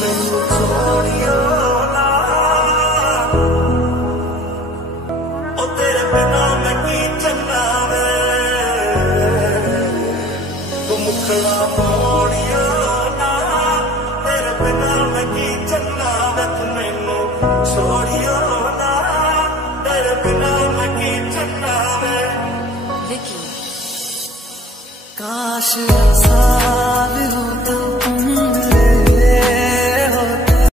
मैनू छोड़ियो ना, ओ तेरे बिना मैं की चलना वे, तू मुखड़ा मोड़ियो ना, तेरे बिना मैं की चलना वे, तू मैनू छोड़ियो ना, तेरे बिना मैं की चलना वे। काश ऐसा भी हो